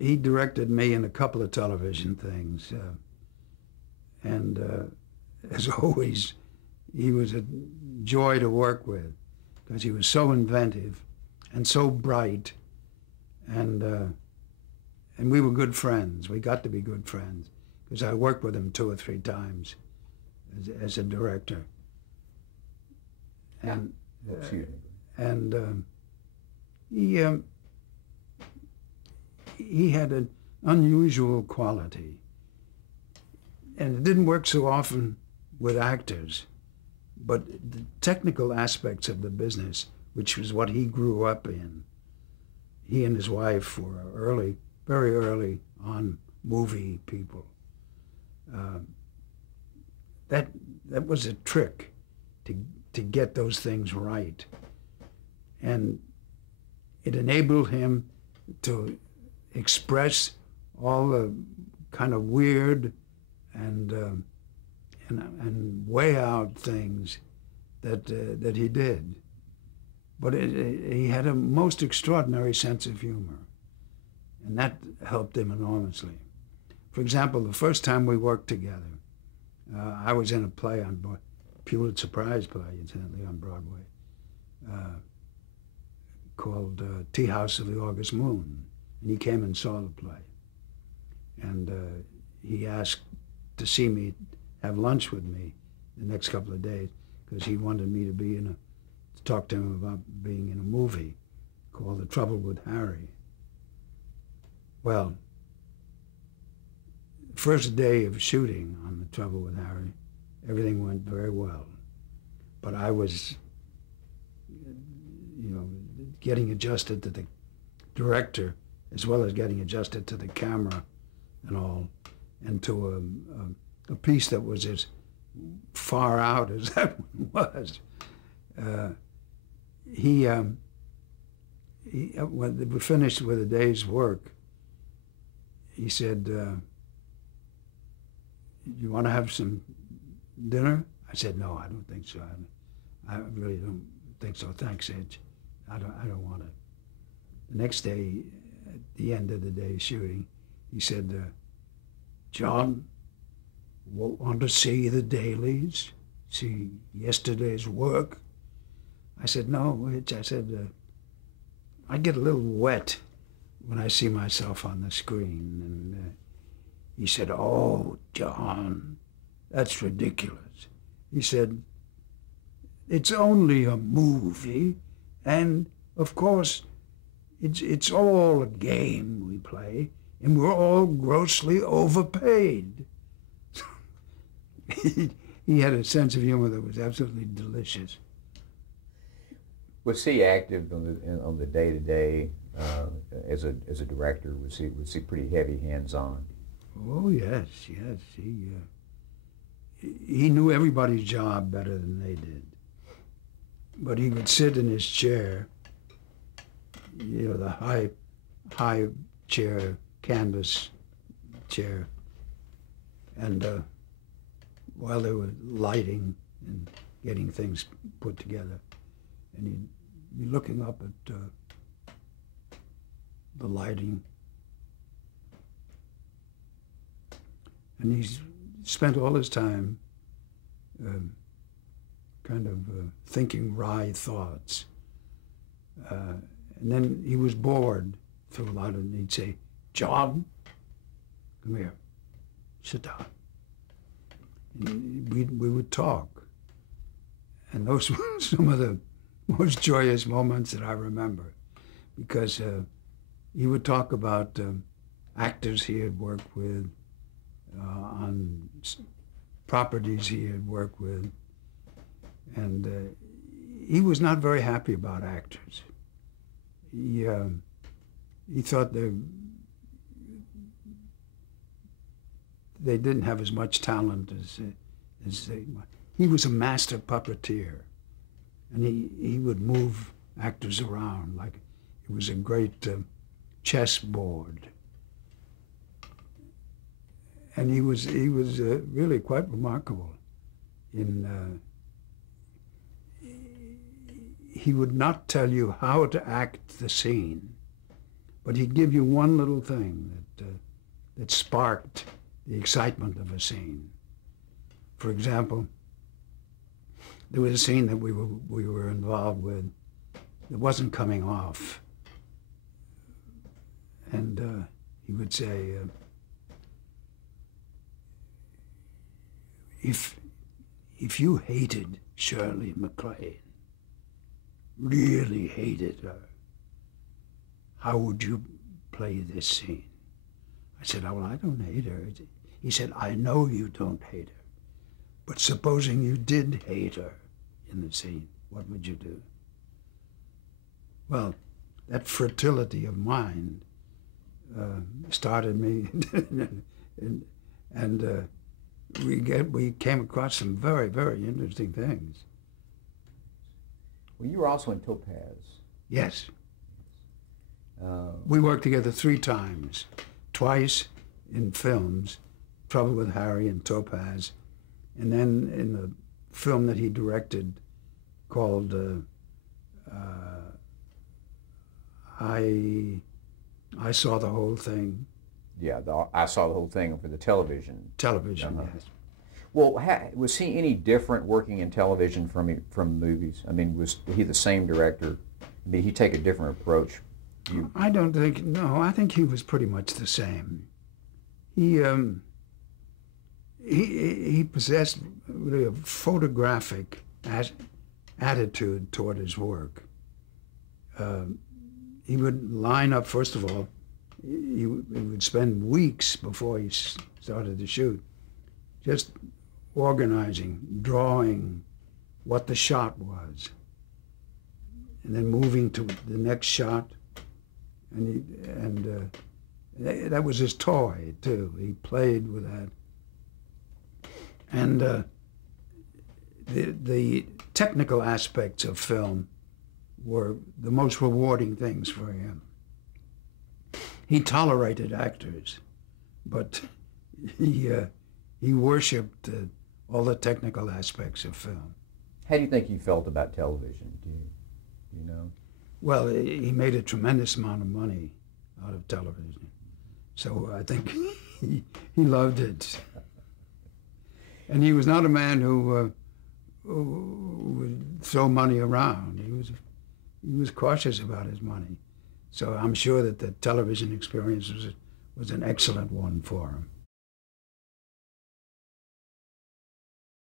he directed me in a couple of television things, and as always, he was a joy to work with because he was so inventive and so bright, and we were good friends. We got to be good friends because I worked with him 2 or 3 times as a director, and he he had an unusual quality, and it didn't work so often with actors, but the technical aspects of the business, which was what he grew up in. He and his wife were early, very early on movie people. That was a trick to get those things right, and it enabled him to express all the kind of weird and way out things that he did. But he had a most extraordinary sense of humor, and that helped him enormously. For example, the first time we worked together, I was in a play on Pulitzer Prize play, incidentally, on Broadway, called Tea House of the August Moon, and he came and saw the play, and he asked to see me, have lunch with me the next couple of days, because he wanted me to talk to him about being in a movie called The Trouble with Harry. Well, first day of shooting on The Trouble with Harry, everything went very well. But I was, getting adjusted to the director as well as getting adjusted to the camera and all, and to a piece that was as far out as that one was. When we finished with a day's work, he said, "You want to have some dinner?" I said, "No, I don't think so. I really don't think so. Thanks, Edge. I don't want it." The next day, at the end of the day's shooting, he said, "John, want to see the dailies? See yesterday's work?" I said, "No, Edge." I said, "I get a little wet when I see myself on the screen." And he said, "Oh, John, that's ridiculous." He said, "It's only a movie, and of course, it's all a game we play, and we're all grossly overpaid." He had a sense of humor that was absolutely delicious. Was he active on the day-to-day as a director? Was he pretty heavy hands-on? Oh yes. He knew everybody's job better than they did. But he would sit in his chair, the high chair, canvas chair, and while they were lighting and getting things put together, and he'd be looking up at the lighting, and he's spent all his time thinking wry thoughts. And then he was bored through a lot of it, and he'd say, "John, come here, sit down." And we would talk. And those were some of the most joyous moments that I remember, because he would talk about actors he had worked with, on properties he had worked with, and he was not very happy about actors. He thought they didn't have as much talent as they might. He was a master puppeteer, and he would move actors around like it was a great chessboard. And he was really quite remarkable. He would not tell you how to act the scene, but he'd give you one little thing that sparked the excitement of a scene. For example, there was a scene that we were involved with that wasn't coming off, and he would say, if you hated Shirley MacLaine, really hated her, how would you play this scene? I said, oh, well, I don't hate her. He said, I know you don't hate her, but supposing you did hate her in the scene, what would you do? Well, that fertility of mind started me, and we came across some very, very interesting things. Well, you were also in Topaz. Yes. We worked together 3 times, twice in films, Trouble with Harry and Topaz, and then in the film that he directed called I Saw the Whole Thing. Yeah, I Saw the Whole Thing for the television. Television, Uh-huh. yes. Well, was he any different working in television from movies? I mean, was he the same director? Did he take a different approach? I don't think, no, I think he was pretty much the same. He possessed really a photographic attitude toward his work. He would line up, first of all, he would spend weeks before he started to shoot, just organizing, drawing what the shot was, and then moving to the next shot. And that was his toy too. He played with that. And the technical aspects of film were the most rewarding things for him. He tolerated actors, but he worshipped all the technical aspects of film. How do you think he felt about television? Do you know? Well, he made a tremendous amount of money out of television, so I think he loved it. And he was not a man who would throw money around. He was cautious about his money, so I'm sure that the television experience was an excellent one for him.